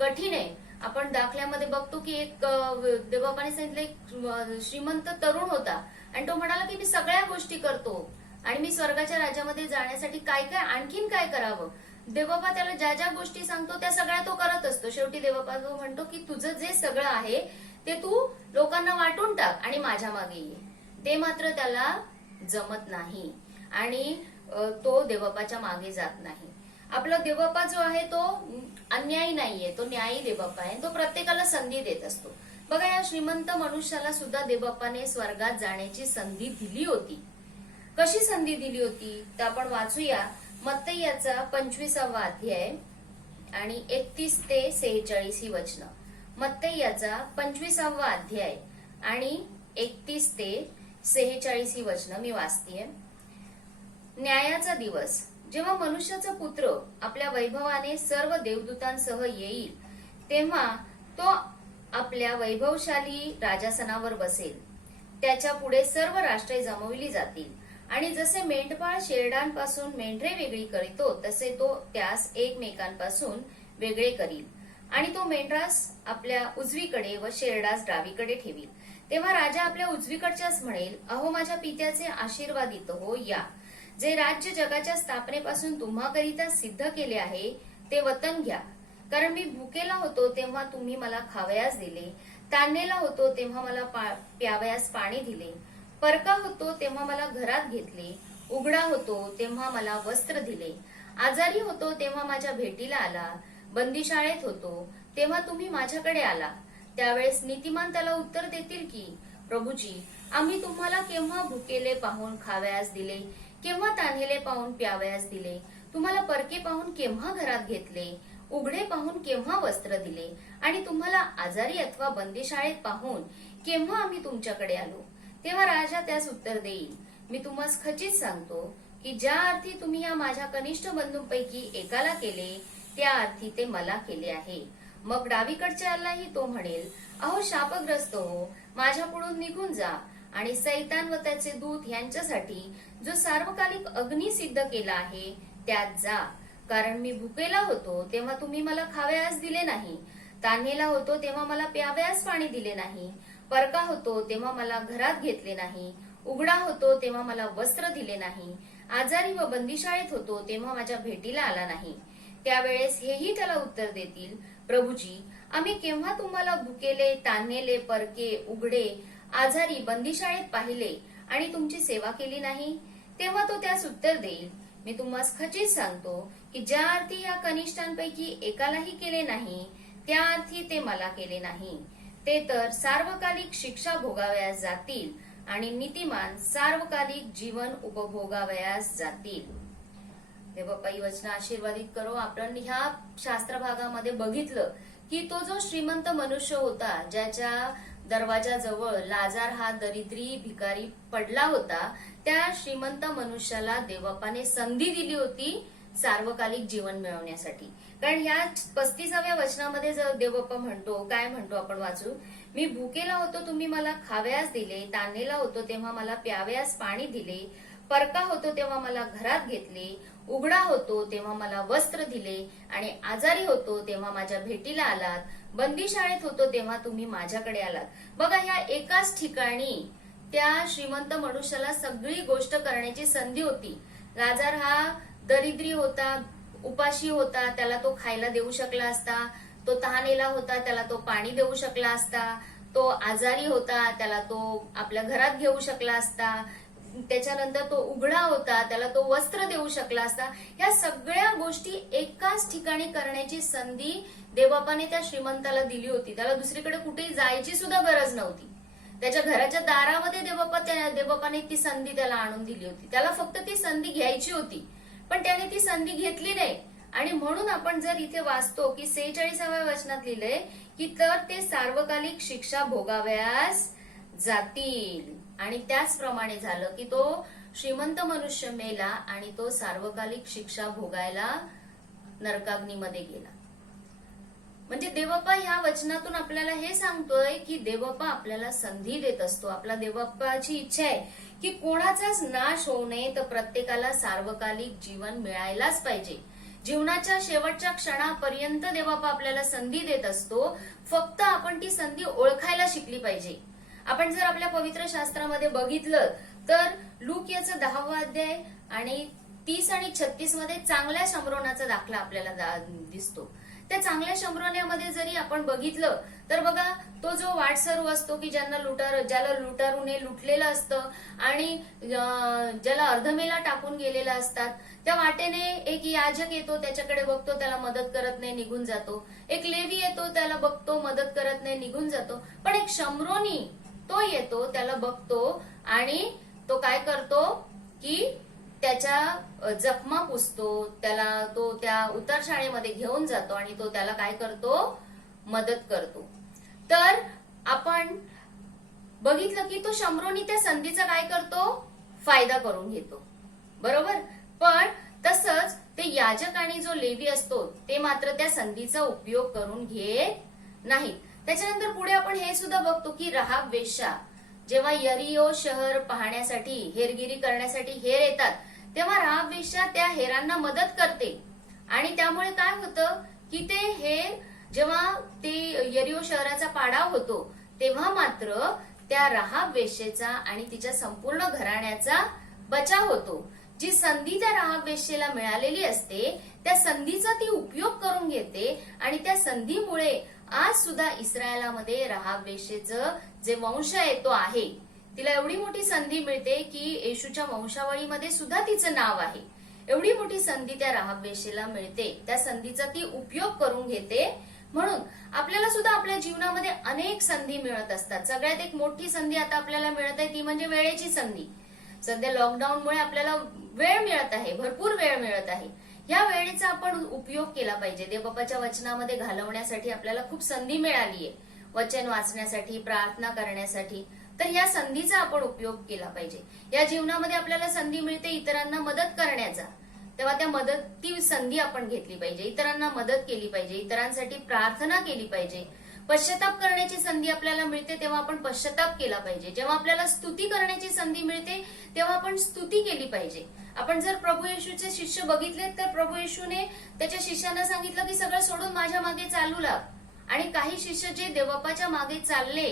कठीण आहे. आपण दाखल्यामध्ये बघतो की एक देवबापाने सांगितलं एक श्रीमंत तरुण होता आणि तो म्हणाला की मी सगळ्या गोष्टी करतो, आणि मी स्वर्गाच्या राज्यामध्ये जाण्यासाठी काय काय आणखीन काय करावं. देवबाबा त्याला ज्या ज्या गोष्टी सांगतो त्या सगळ्या तो करत असतो. शेवटी देवबाबा तो म्हणतो की तुझं जे सगळं आहे ते तू लोकांना वाटून टाक आणि माझ्या मागे ये. ते मात्र त्याला जमत नाही आणि तो देवबापाच्या मागे जात नाही. आपला देवबापा जो आहे तो अन्यायी नाहीये, तो न्यायी देवबापा आहे. तो प्रत्येकाला संधी देत असतो. बघा, या श्रीमंत मनुष्याला सुद्धा देवबापाने स्वर्गात जाण्याची संधी दिली होती. कशी संधी दिली होती तर आपण वाचूया मत्तई याचा 25वा अध्याय आणि 31 ते 46 ही वचनं. मत्तई याचा 25वा अध्याय आणि 31 ते 46 ही वचनं मी वाचतेय. न्यायाचा दिवस, जेव्हा मनुष्याचा पुत्र आपल्या वैभवाने सर्व देवदूतांसह येईल, तेव्हा तो आपल्या वैभवशाली राजासनावर बसेल. त्याच्या पुढे सर्व राष्ट्रे जमविली जातील आणि जसे मेंढपाळ शेरडांपासून मेंढरे वेगळी करीतो तसे तो त्यास एकमेकांपासून वेगळे करील आणि तो मेंढरास आपल्या उजवीकडे व शेरडास डावीकडे ठेवील. तेव्हा राजा आपल्या उजवीकडच्याच म्हणेल, अहो माझ्या पित्याचे आशीर्वादित हो, या. जे राज्य जगाच्या स्थापनेपासून तुम्हाकरिता सिद्ध केले आहे ते वतन घ्या. कारण मी भुकेला होतो तेव्हा तुम्ही मला खावयास दिले, ताणलेला होतो तेव्हा मला प्यावयास पाणी दिले, परका होतो तेव्हा मला घरात घेतले, उघडा होतो तेव्हा मला वस्त्र दिले, आजारी होतो तेव्हा माझ्या भेटीला आला, बंदीशाळेत होतो तेव्हा तुम्ही माझ्याकडे आला. त्यावेळेस नीतिमान त्याला उत्तर देतील की, प्रभूजी, आम्ही तुम्हाला केव्हा भुकेले पाहून खावयास दिले, केव्हा तान्हेले पाहून प्यावयास दिले, तुम्हाला परके पाहून केव्हा घरात घेतले, उघडे पाहून केव्हा वस्त्र दिले आणि तुम्हाला आजारी अथवा बंदीशाळेत पाहून केव्हा आम्ही तुमच्याकडे आलो. तेव्हा राजा त्यास उत्तर देईल, मी तुम्हास खचित सांगतो की ज्या अर्थी तुम्ही या माझ्या कनिष्ठ बंधूंपैकी एकाला केले त्या अर्थी ते मला केले आहे. मग डावीकडच्यालाही तो म्हणेल, अहो शापग्रस्त हो, माझ्या पुढून निघून जा आणि सैतान व त्याचे दूत यांच्यासाठी जो सार्वकालिक अग्नी सिद्ध केला आहे त्यात जा. कारण मी भुकेला होतो तेव्हा तुम्ही मला खावयास दिले नाही, तान्हेला होतो तेव्हा मला प्यावयास पाणी दिले नाही, परका होतो तेव्हा मला घरात घेतले नाही, उघडा होतो तेव्हा मला वस्त्र दिले नाही, आजारी व बंदीशाळेत होतो तेव्हा माझ्या भेटीला आला नाही. त्यावेळेस हेही त्याला उत्तर देतील, प्रभूजी, आम्ही केव्हा तुम्हाला भुकेले, तान्हेले, परके, उघडे, आजारी, बंदीशाळेत पाहिले आणि तुमची सेवा केली नाही. तेव्हा तो त्यास उत्तर देईल, मी तुम्हास खचित सांगतो की ज्या अर्थी या कनिष्ठांपैकी एकालाही केले नाही त्या अर्थी ते मला केले नाही. ते तर सार्वकालिक शिक्षा भोगावयास जातील आणि नीतिमान सार्वकालिक जीवन उपभोगावयास जातील. देवबापा ही वचनं आशीर्वादित करो. आपण ह्या शास्त्र भागामध्ये बघितलं की तो जो श्रीमंत मनुष्य होता, ज्याच्या दरवाजाजवळ लाजार हा दरिद्री भिकारी पडला होता, त्या श्रीमंत मनुष्याला देवबापाने संधी दिली होती सार्वकालिक जीवन मिळवण्यासाठी. कारण ह्या 35व्या वचनामध्ये जर देवबापा म्हणतो, काय म्हणतो आपण वाचू, मी भुकेला होतो तुम्ही मला खावयास दिले, ताणलेला होतो तेव्हा मला प्यावयास पाणी दिले, परका होतो तेव्हा मला घरात घेतले, उघडा होतो तेव्हा मला वस्त्र दिले आणि आजारी होतो तेव्हा माझ्या भेटीला आलात, बंदीशाळेत होतो तेव्हा तुम्ही माझ्याकडे आलात. बघा, ह्या एकाच ठिकाणी त्या श्रीमंत मनुष्याला सगळी गोष्ट करण्याची संधी होती. लाजार हा दरिद्री होता, उपाशी होता, त्याला तो खायला देऊ शकला असता, तो तहानेला होता, त्याला तो पाणी देऊ शकला असता, तो आजारी होता, त्याला तो आपल्या घरात घेऊ शकला असता, त्याच्यानंतर तो उघडा होता, त्याला तो वस्त्र देऊ शकला असता. या सगळ्या गोष्टी एकाच ठिकाणी करण्याची संधी देवबापाने त्या श्रीमंताला दिली होती. त्याला दुसरीकडे कुठेही जायची सुद्धा गरज नव्हती. त्याच्या घराच्या दारामध्ये देवबापाने ती संधी त्याला आणून दिली होती. त्याला फक्त ती संधी घ्यायची होती, पण त्याने ती संधी घेतली नाही. आणि म्हणून आपण जर इथे वाचतो की 46व्या वचनात लिहिलंय की तर ते सार्वकालिक शिक्षा भोगावयास जातील. आणि त्याचप्रमाणे झालं की तो श्रीमंत मनुष्य मेला आणि तो सार्वकालिक शिक्षा भोगायला नरकाग्नीमध्ये गेला. म्हणजे देवबापा ह्या वचनातून आपल्याला हे सांगतोय की देवबापा आपल्याला संधी देत असतो. आपला देवबापाची इच्छा आहे की कोणाचाच नाश होऊ नये, तर प्रत्येकाला सार्वकालिक जीवन मिळायलाच पाहिजे. जीवनाच्या शेवटच्या क्षणापर्यंत देवबापा आपल्याला संधी देत असतो. फक्त आपण ती संधी ओळखायला शिकली पाहिजे. आपण जर आपल्या पवित्र शास्त्रामध्ये बघितलं तर लूक याचा 10वा अध्याय आणि 30 आणि 36 मध्ये चांगल्या शमरोनाचा दाखला आपल्याला दिसतो. त्या चांगल्या शमरोनामध्ये जरी आपण बघितलं तर बघा, तो जो वाटसरू असतो की ज्याला लुटारूने लुटलेलं असतं आणि ज्याला अर्धमेला टाकून गेलेला असतात, त्या वाटेने एक याजक येतो, त्याच्याकडे बघतो, त्याला मदत करत नाही, निघून जातो. एक लेवी येतो, त्याला बघतो, मदत करत नाही, निघून जातो. पण एक शमरोनी तो येतो, त्याला बघतो आणि तो काय करतो की त्याच्या जखमा पुसतो, त्याला तो त्या उतरशाळेमध्ये घेऊन जातो आणि तो त्याला काय करतो, मदत करतो. तर आपण बघितलं की तो शमरोनी त्या संधीचा काय करतो, फायदा करून घेतो, बरोबर. पण तसंच ते याजक आणि जो लेवी असतो ते मात्र त्या संधीचा उपयोग करून घेत नाहीत. त्याच्यानंतर पुढे आपण हे सुद्धा बघतो की राहाब वेश्या जेव्हा यरियो शहर पाहण्यासाठी, हेरगिरी करण्यासाठी हेर येतात, तेव्हा राहाब वेश्या त्या हेरांना मदत करते. आणि त्यामुळे काय होतं की ते हेर जेव्हा ते यरियो शहराचा पाडाव होतो तेव्हा मात्र त्या राहाब वेश्येचा आणि तिच्या संपूर्ण घराण्याचा बचाव होतो. जी संधी त्या राहाब वेश्येला मिळालेली असते त्या संधीचा ती उपयोग करून घेते आणि त्या संधीमुळे आज सुद्धा इस्रायलामध्ये राहाब वेश्येचं जे वंश आहे तो आहे, तिला एवढी मोठी संधी मिळते की येशूच्या वंशावळीमध्ये सुद्धा तिचं नाव आहे. एवढी मोठी संधी त्या राहाब वेश्येला मिळते, त्या संधीचा ती उपयोग करून घेते. म्हणून आपल्याला सुद्धा आपल्या जीवनामध्ये अनेक संधी मिळत असतात. सगळ्यात एक मोठी संधी आता आपल्याला मिळत आहे ती म्हणजे वेळेची संधी. सध्या लॉकडाऊनमुळे आपल्याला वेळ मिळत आहे, भरपूर वेळ मिळत आहे. या वेळेचा आपण उपयोग केला पाहिजे. देवबापाच्या वचनामध्ये घालवण्यासाठी आपल्याला खूप संधी मिळाली आहे, वचन वाचण्यासाठी, प्रार्थना करण्यासाठी. तर या संधीचा आपण उपयोग केला पाहिजे. या जीवनामध्ये आपल्याला संधी मिळते इतरांना मदत करण्याचा, तेव्हा त्या ती संधी आपण घेतली पाहिजे, इतरांना मदत केली पाहिजे, इतरांसाठी प्रार्थना केली पाहिजे. पश्चाताप करण्याची संधी आपल्याला मिळते तेव्हा आपण पश्चाताप केला पाहिजे. जेव्हा आपल्याला स्तुती करण्याची संधी मिळते तेव्हा आपण स्तुती केली पाहिजे. आपण जर प्रभू येशूचे शिष्य बघितले तर प्रभू येशूने त्याच्या शिष्यांना सांगितलं की सगळं सोडून माझ्या मागे चालू लाग. आणि काही शिष्य जे देवबापाच्या मागे चालले,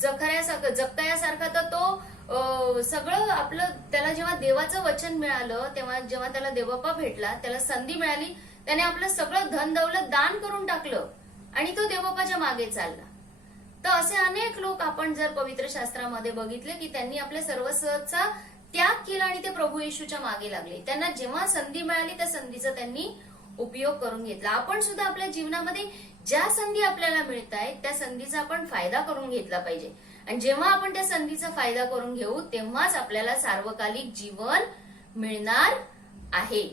जक्कयासारखा, तर तो सगळं आपलं, त्याला जेव्हा देवाचं वचन मिळालं, तेव्हा जेव्हा त्याला देवबापा भेटला, त्याला संधी मिळाली, त्याने आपलं सगळं धन दौलत दान करून टाकलं आणि तो देवबापाच्या मागे चालला. तर असे अनेक लोक आपण जर पवित्र शास्त्रामध्ये बघितले की त्यांनी आपल्या सर्वस्वाचा त्याग केला आणि ते प्रभू येशूच्या मागे लागले. त्यांना जेव्हा संधी मिळाली त्या संधीचा त्यांनी उपयोग करून घेतला. आपण सुद्धा आपल्या जीवनामध्ये ज्या संधी आपल्याला मिळत आहेत त्या संधीचा आपण फायदा करून घेतला पाहिजे. आणि जेव्हा आपण त्या संधीचा फायदा करून घेऊ तेव्हाच आपल्याला सार्वकालिक जीवन मिळणार आहे.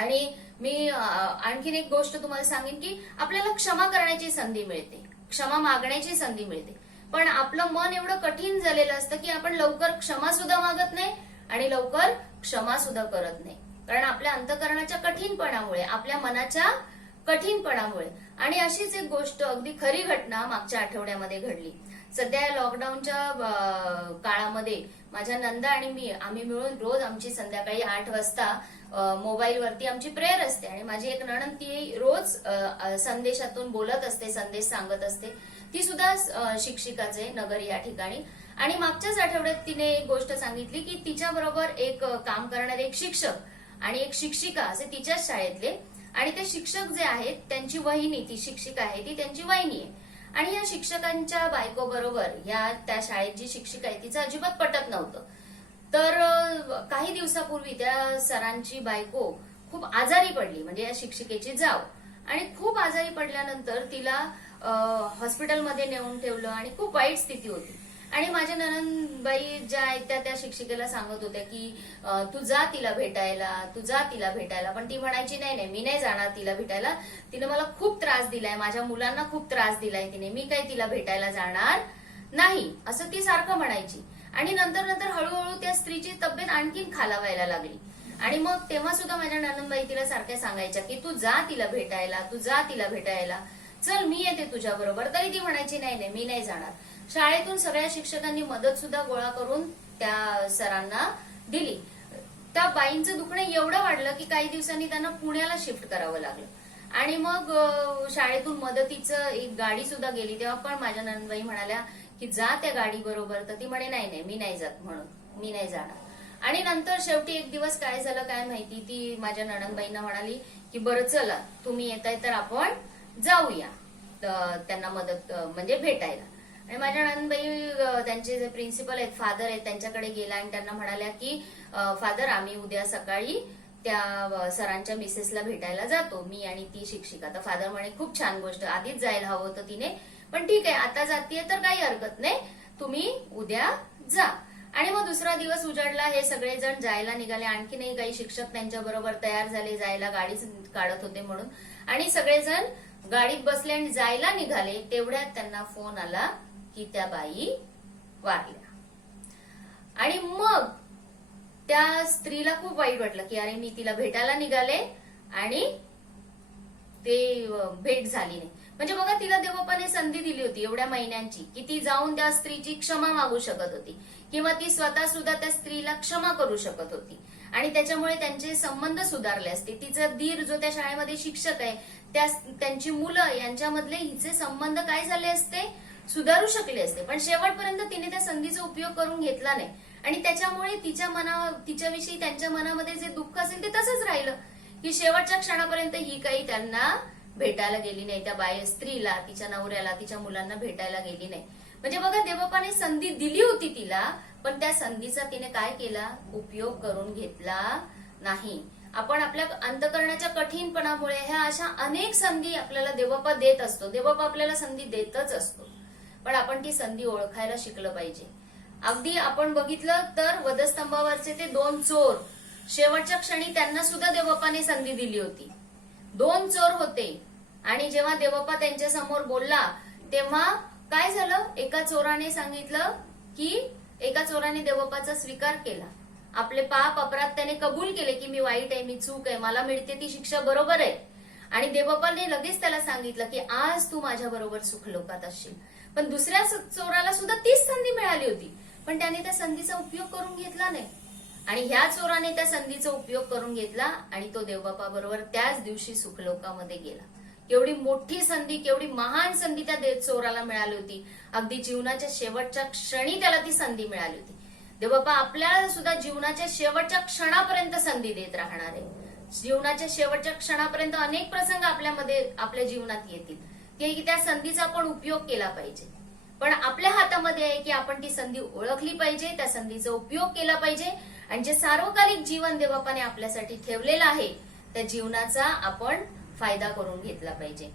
आणि मी आणखीन एक गोष्ट तुम्हाला सांगेन की आपल्याला क्षमा करण्याची संधी मिळते, क्षमा मागण्याची संधी मिळते. पण आपलं मन एवढं कठीण झालेलं असतं की आपण लवकर क्षमा सुद्धा मागत नाही आणि लवकर क्षमा सुद्धा करत नाही. कारण आपल्या अंतःकरणाच्या कठीणपणामुळे, आपल्या मनाच्या कठीणपणामुळे. आणि अशीच एक गोष्ट, अगदी खरी घटना मागच्या आठवड्यामध्ये घडली. सध्या लॉकडाऊनच्या काळामध्ये माझ्या नंदा आणि मी, आम्ही मिळून रोज आमची संध्याकाळी 8 वाजता मोबाईलवरती आमची प्रेयर असते. आणि माझी एक नणंद ती रोज संदेशातून बोलत असते, संदेश सांगत असते. ती सुद्धा शिक्षिकाच आहे नगर या ठिकाणी. आणि मागच्याच आठवड्यात तिने एक गोष्ट सांगितली की तिच्या बरोबर एक काम करणारे एक शिक्षक आणि एक शिक्षिका असे तिच्याच शाळेतले, आणि ते शिक्षक जे आहेत त्यांची वहिनी, ती शिक्षिका आहे ती त्यांची वहिनी आहे. आणि या शिक्षकांच्या बायको बरोबर त्या शाळेत जी शिक्षिका आहे तिचं अजिबात पटत नव्हतं. तर काही दिवसापूर्वी त्या सरांची बायको खूप आजारी पडली, म्हणजे या शिक्षिकेची जाव. आणि खूप आजारी पडल्यानंतर तिला हॉस्पिटलमध्ये नेऊन ठेवलं आणि खूप वाईट स्थिती होती. आणि माझ्या ननंदबाई ज्या आहेत त्या शिक्षिकेला सांगत होत्या की तू जा तिला भेटायला, तू जा तिला भेटायला. पण ती म्हणायची नाही, मी नाही जाणार तिला भेटायला, तिने मला खूप त्रास दिलाय, माझ्या मुलांना खूप त्रास दिलाय तिने, मी काही तिला भेटायला जाणार नाही, असं ती सारखं म्हणायची. आणि नंतर हळूहळू त्या स्त्रीची तब्येत आणखीन खालावायला लागली. आणि मग तेव्हा सुद्धा माझ्या ननंदबाई तिला सारख्या सांगायच्या की तू जा तिला भेटायला, तू जा तिला भेटायला, चल मी येते तुझ्या बरोबर. तरी ती म्हणायची नाही, मी नाही जाणार. शाळेतून सगळ्या शिक्षकांनी मदत सुद्धा गोळा करून त्या सरांना दिली. त्या बाईंचं दुखणं एवढं वाढलं की काही दिवसांनी त्यांना पुण्याला शिफ्ट करावं लागलं. आणि मग शाळेतून मदतीचं एक गाडी सुद्धा गेली. तेव्हा पण माझ्या नंदबाई म्हणाल्या की जा त्या गाडी बरोबर, तर ती म्हणे नाही नाही मी नाही जात, म्हणून मी नाही जाणार. आणि नंतर शेवटी एक दिवस काय झालं काय माहिती, ती माझ्या नणंदबाईंना म्हणाली की बरं चला तुम्ही येताय तर आपण जाऊया त्यांना मदत म्हणजे भेटायला. आणि माझ्या नणंदबाई त्यांचे जे प्रिन्सिपल आहेत, फादर आहेत, त्यांच्याकडे गेला आणि त्यांना म्हणाल्या की फादर आम्ही उद्या सकाळी त्या सरांच्या मिसेसला भेटायला जातो, मी आणि ती शिक्षिका. तर फादर म्हणे खूप छान गोष्ट, आधीच जायला हवं होतं तिने, पण ठीक आहे आता जातीये तर काही हरकत नाही, तुम्ही उद्या जा. आणि मग दुसरा दिवस उजाडला, हे सगळेजण जायला निघाले. आणखीनही काही शिक्षक त्यांच्या बरोबर तयार झाले जायला, गाडीच काढत होते म्हणून. आणि सगळेजण गाडीत बसले आणि जायला निघाले. तेवढ्यात त्यांना फोन आला की त्या बाई वारल्या. आणि मग त्या स्त्रीला खूप वाईट वाटलं की अरे मी तिला भेटायला निघाले आणि ते भेट झाली नाही. म्हणजे बघा, तिला देवबापाने संधी दिली होती एवढ्या महिन्यांची की ती जाऊन त्या स्त्रीची क्षमा मागू शकत होती, किंवा ती स्वतः सुद्धा त्या स्त्रीला क्षमा करू शकत होती आणि त्याच्यामुळे त्यांचे संबंध सुधारले असते. तिचा दीर जो त्या शाळेमध्ये शिक्षक आहे, त्यांची मुलं यांच्यामधले हिचे संबंध काय झाले असते, सुधारू शकले असते. पण शेवटपर्यंत तिने त्या संधीचा उपयोग करून घेतला नाही आणि त्याच्यामुळे तिच्याविषयी त्यांच्या मनामध्ये जे दुःख असेल ते तसंच राहिलं की शेवटच्या क्षणापर्यंत ही काही त्यांना भेटायला गेली नाही, त्या स्त्रीला, तिच्या नवऱ्याला, तिच्या मुलांना भेटायला गेली नाही. म्हणजे बघा, देवबापाने संधी दिली होती तिला, पण त्या संधीचा तिने काय केला, उपयोग करून घेतला नाही. आपण आपल्या अंतकरणाच्या कठीणपणामुळे ह्या अशा अनेक संधी आपल्याला देवबापा देत असतो. देवबापा आपल्याला संधी देतच असतो, पण आपण ती संधी ओळखायला शिकलं पाहिजे. अगदी आपण बघितलं तर वधस्तंभावरचे ते 2 चोर, शेवटच्या क्षणी त्यांना सुद्धा देवबापाने संधी दिली होती. 2 चोर होते आणि जेव्हा देवबापा त्यांच्या समोर बोलला तेव्हा काय झालं, एका चोराने सांगितलं की एका चोराने देवबापाचा स्वीकार केला, आपले पाप अपराध त्याने कबूल केले की मी वाईट आहे, मी चूक आहे, मला मिळते ती शिक्षा बरोबर आहे. आणि देवबापाने लगेच त्याला सांगितलं की आज तू माझ्या बरोबर सुखलोकात असशील. पण दुसऱ्या चोराला सुद्धा तीच संधी मिळाली होती, पण त्याने त्या संधीचा उपयोग करून घेतला नाही. आणि ह्या चोराने त्या संधीचा उपयोग करून घेतला आणि तो देवबापा बरोबर त्याच दिवशी सुखलोकामध्ये गेला. केवढी मोठी संधी, केवढी महान संधी त्या चोराला मिळाली होती. अगदी जीवनाच्या शेवटच्या क्षणी त्याला ती संधी मिळाली होती. देवबापा आपल्याला सुद्धा जीवनाच्या शेवटच्या क्षणापर्यंत संधी देत राहणार आहे. जीवनाच्या शेवटच्या क्षणापर्यंत अनेक प्रसंग आपल्या जीवनात येतील, की त्या संधीचा आपण उपयोग केला पाहिजे. पण आपल्या हातामध्ये आहे की आपण ती संधी ओळखली पाहिजे, त्या संधीचा उपयोग केला पाहिजे आणि जे सार्वकालिक जीवन देवबापाने आपल्यासाठी ठेवलेलं आहे त्या जीवनाचा आपण फायदा करून घेतला पाहिजे.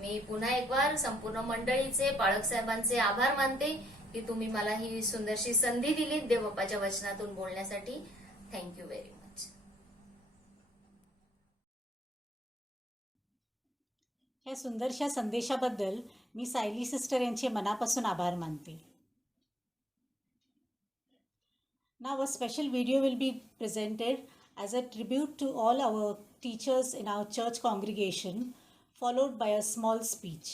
मी पुन्हा एक वार संपूर्ण मंडळीचे, पाळक साहेबांचे आभार मानते की तुम्ही मला ही सुंदरशी संधी दिली देवबापाच्या वचनातून बोलण्यासाठी. Thank you very much. ह्या सुंदरशा संदेशाबद्दल मी सायली सिस्टर यांचे मनापासून आभार मानते. Now a special video will be presented as a tribute to all our teachers in our church congregation, followed by a small speech.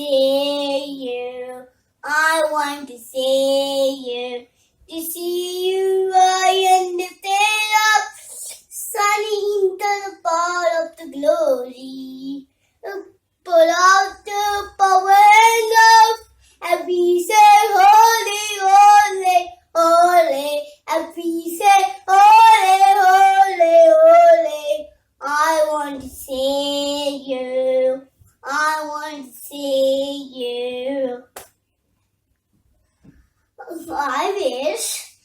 say you. I want to say you. To see you high and lifted up, sunny into the power of the glory. Pull out the power and love, and we say holy, holy, holy, and we say holy, holy, holy. I want to say you. I want to say you. I wish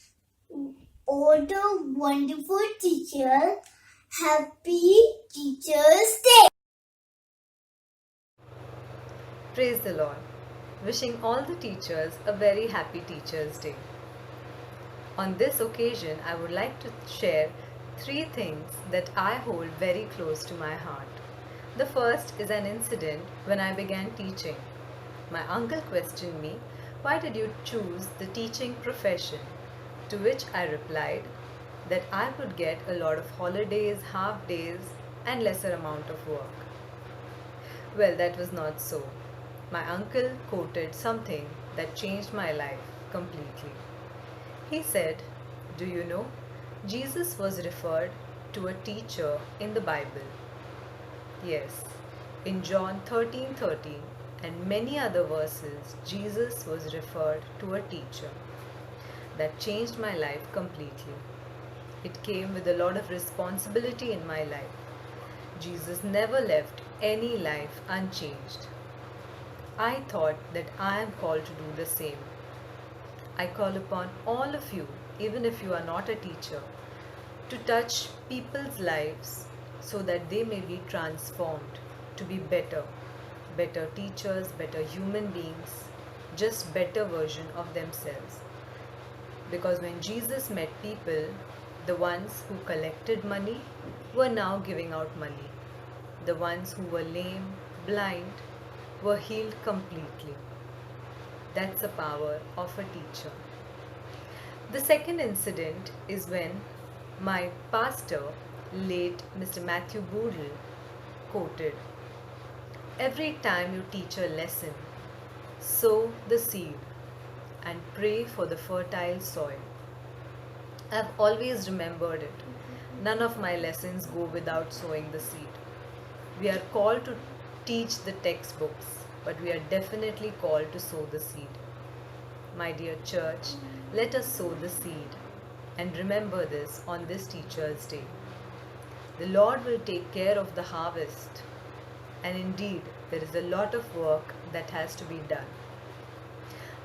all the wonderful teachers happy Teachers' Day. Praise the Lord. Wishing all the teachers a very happy Teachers' Day. On this occasion, I would like to share 3 things that I hold very close to my heart. The first is an incident when I began teaching. My uncle questioned me, "Why did you choose the teaching profession?" To which I replied that I would get a lot of holidays, half days, and lesser amount of work. Well, that was not so. My uncle quoted something that changed my life completely. He said, "Do you know, Jesus was referred to a teacher in the Bible." Yes, in John 13:13 and many other verses, Jesus was referred to a teacher. That changed my life completely. It came with a lot of responsibility in my life. Jesus never left any life unchanged. I thought that I am called to do the same. I call upon all of you, even if you are not a teacher, to touch people's lives so that they may be transformed to be better teachers, better human beings, just better version of themselves. Because when Jesus met people, the ones who collected money were now giving out money. The ones who were lame, blind, were healed completely. That's the power of a teacher. The second incident is when my pastor, late Mr. Matthew Boodle, quoted, "Every time you teach a lesson, sow the seed and pray for the fertile soil." I've always remembered it. None of my lessons go without sowing the seed. We are called to teach the textbooks, but we are definitely called to sow the seed. My dear church, let us sow the seed and remember this on this Teachers' Day. The Lord will take care of the harvest, and indeed there is a lot of work that has to be done.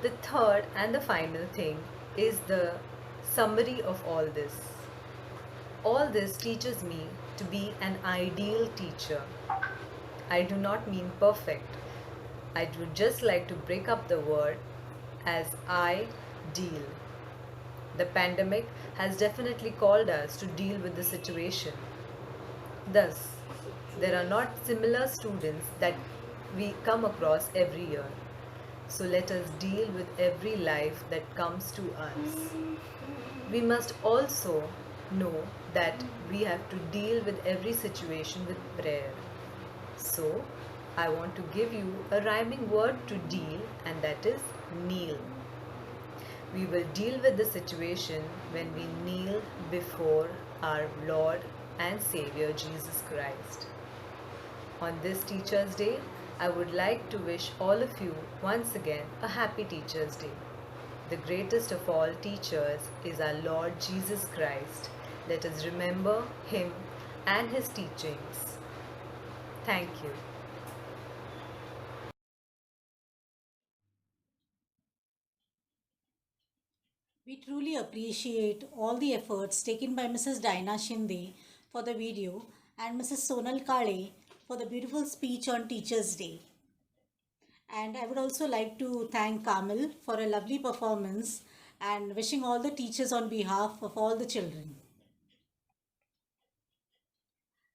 The third and the final thing is the summary of all this. All this teaches me to be an ideal teacher. I do not mean perfect. I would just like to break up the word as ideal. The pandemic has definitely called us to deal with the situation. Thus, there are not similar students that we come across every year. So let us deal with every life that comes to us. We must also know that we have to deal with every situation with prayer. So, I want to give you a rhyming word to deal, and that is kneel. We will deal with the situation when we kneel before our Lord and Savior Jesus Christ. On this Teachers' Day, I would like to wish all of you once again a happy Teachers' Day. The greatest of all teachers is our Lord Jesus Christ. Let us remember Him and His teachings. Thank you. We truly appreciate all the efforts taken by Mrs. Dinah Shinde for the video and Mrs. Sonal Kale for the beautiful speech on Teachers' Day. And I would also like to thank Kamil for a lovely performance and wishing all the teachers on behalf of all the children.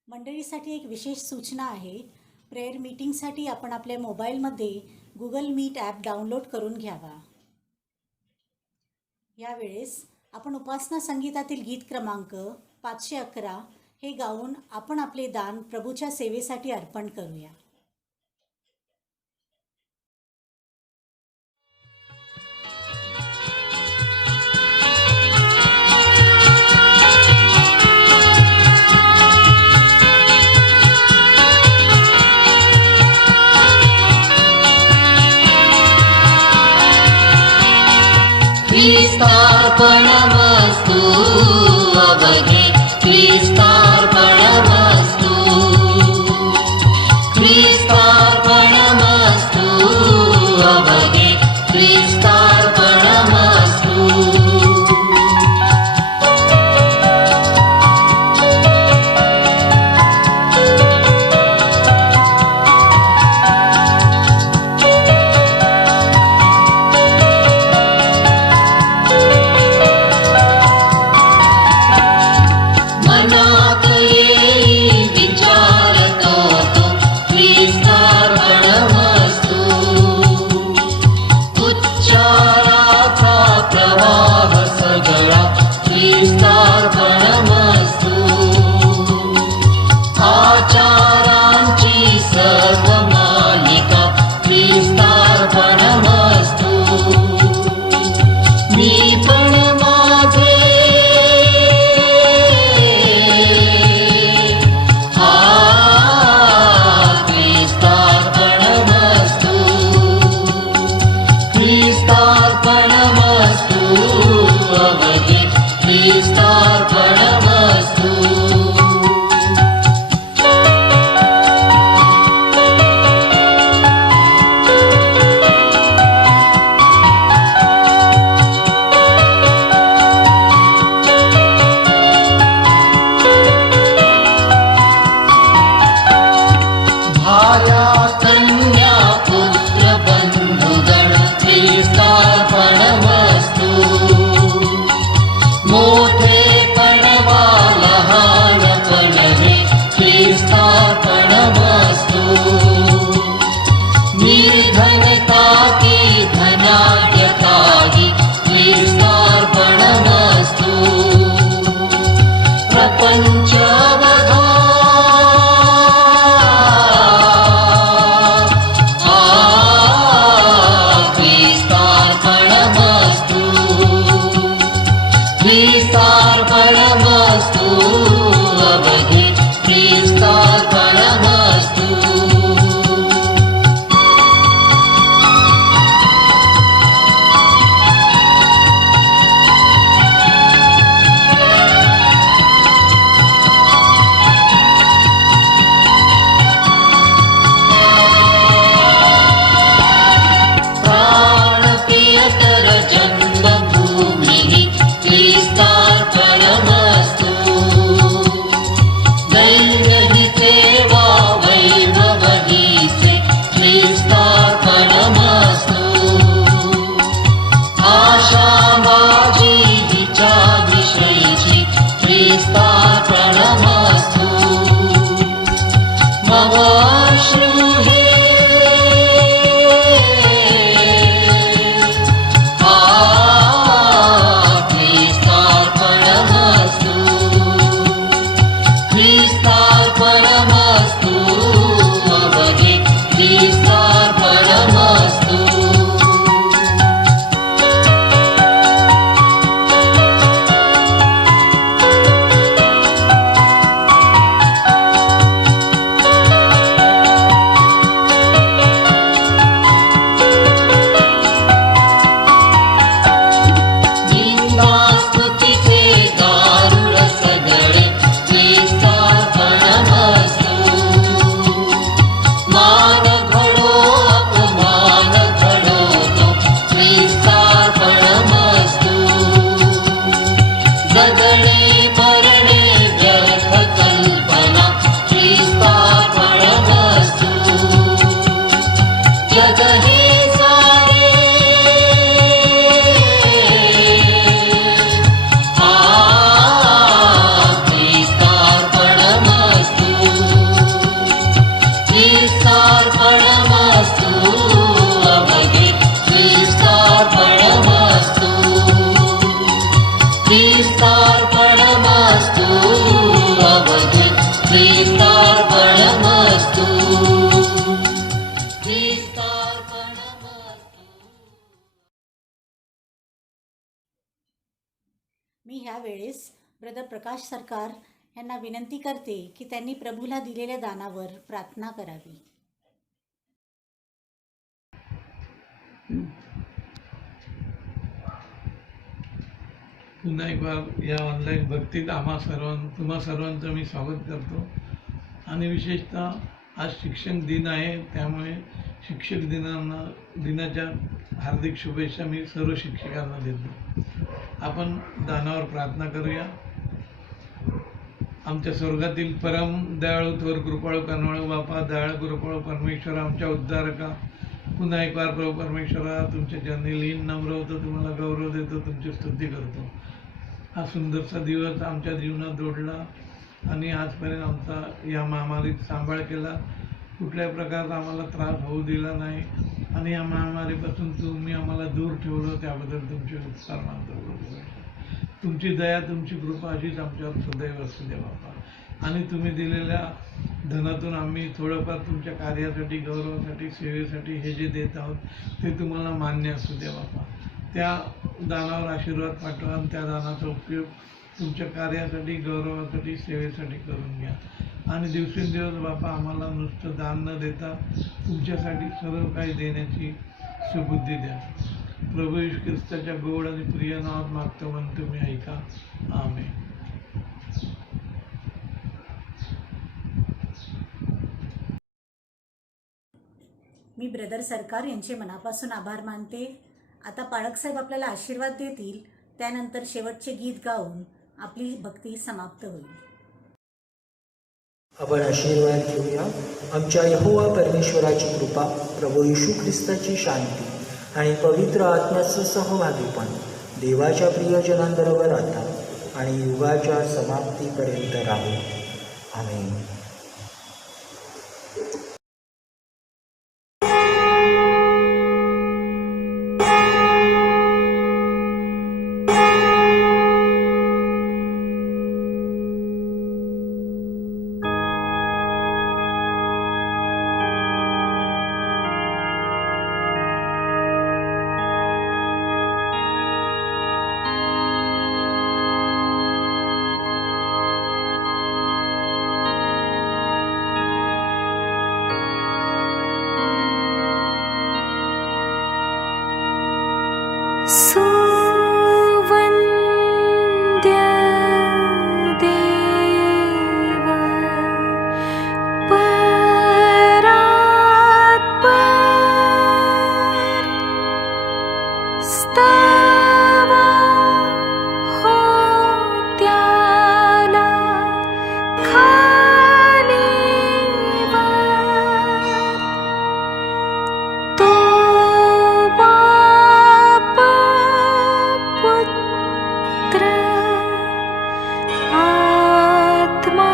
मंडळीसाठी एक विशेष सूचना आहे. Prayer मीटिंगसाठी आपण आपल्या मोबाईलमध्ये Google meet app download करून घ्यावा. यावेळेस आपण उपासना संगीतातील गीत क्रमांक 511 हे गाऊन आपण आपले दान प्रभूच्या सेवेसाठी अर्पण करूया. जग हे सारे ख्रिस्तार्पणमस्तु ख्रिस्तार्पणमस्तु अवधि ख्रिस्तार्पणमस्तु ख्रिस्तार्पणमस्तु अवधि ख्रिस्तार्पणमस्तु ख्रिस्तार्पणमस्तु. मी ह्या वेळेस ब्रदर प्रकाश सरकार यांना विनंती करते की त्यांनी प्रभूला दिलेल्या दानावर प्रार्थना करावी. पुन्हा एक बार या ऑनलाईन भक्तीत तुम्हा सर्वांचं मी स्वागत करतो. आणि विशेषतः आज शिक्षक दिन आहे, त्यामुळे शिक्षक दिनाच्या हार्दिक शुभेच्छा मी सर्व शिक्षकांना देतो. आपण दानावर प्रार्थना करूया. आमच्या स्वर्गातील परम दयाळू थोर कृपाळू करुणाळू बापा, दयाळू कृपाळू परमेश्वरा, आमच्या उद्धारका, पुन्हा एक बार प्रभू परमेश्वरा तुमच्या चरणी लीन नम्र होतो, तुम्हाला गौरव देतो, तुमची स्तुती करतो. हा सुंदरसा दिवस आमच्या जीवनात जोडला आणि आजपर्यंत आमचा या महामारीत सांभाळ केला. कुठल्याही प्रकारचा आम्हाला त्रास होऊ दिला नाही आणि या महामारीपासून तुम्ही आम्हाला दूर ठेवलं, त्याबद्दल तुमचे उपकार मानतो. तुमची दया, तुमची कृपा अशीच आमच्यावर सदैव असू दे बापा. आणि तुम्ही दिलेल्या धनातून आम्ही थोडंफार तुमच्या कार्यासाठी, गौरवासाठी, सेवेसाठी हे जे देत आहोत ते तुम्हाला मान्य असू दे बापा. त्या दानावर आशीर्वाद पाठवा आणि त्या दानाचा उपयोग तुमच्या कार्यासाठी, गौरवासाठी, सेवेसाठी करून घ्या. आणि दिवसेंदिवस बापा आम्हाला नुसतं दान न देता तुमच्यासाठी सर्व काही देण्याची सुबुद्धी द्या. प्रभू येशू ख्रिस्ताच्या गोड आणि प्रिय नावात मागतो म्हणून तुम्ही ऐका. आमेन. मी ब्रदर सरकार यांचे मनापासून आभार मानते. आता पाळकसाहेब आपल्याला आशीर्वाद देतील, त्यानंतर शेवटचे गीत गाऊन आपली भक्ती समाप्त होईल. आपण आशीर्वाद घेऊया. आमच्या यहोवा परमेश्वराची कृपा, प्रभू येशू ख्रिस्ताची शांती आणि पवित्र आत्म्याचं सहभागीपण देवाच्या प्रियजनांबरोबर आता आणि युगाच्या समाप्तीपर्यंत राहू. आमेन. आत्मा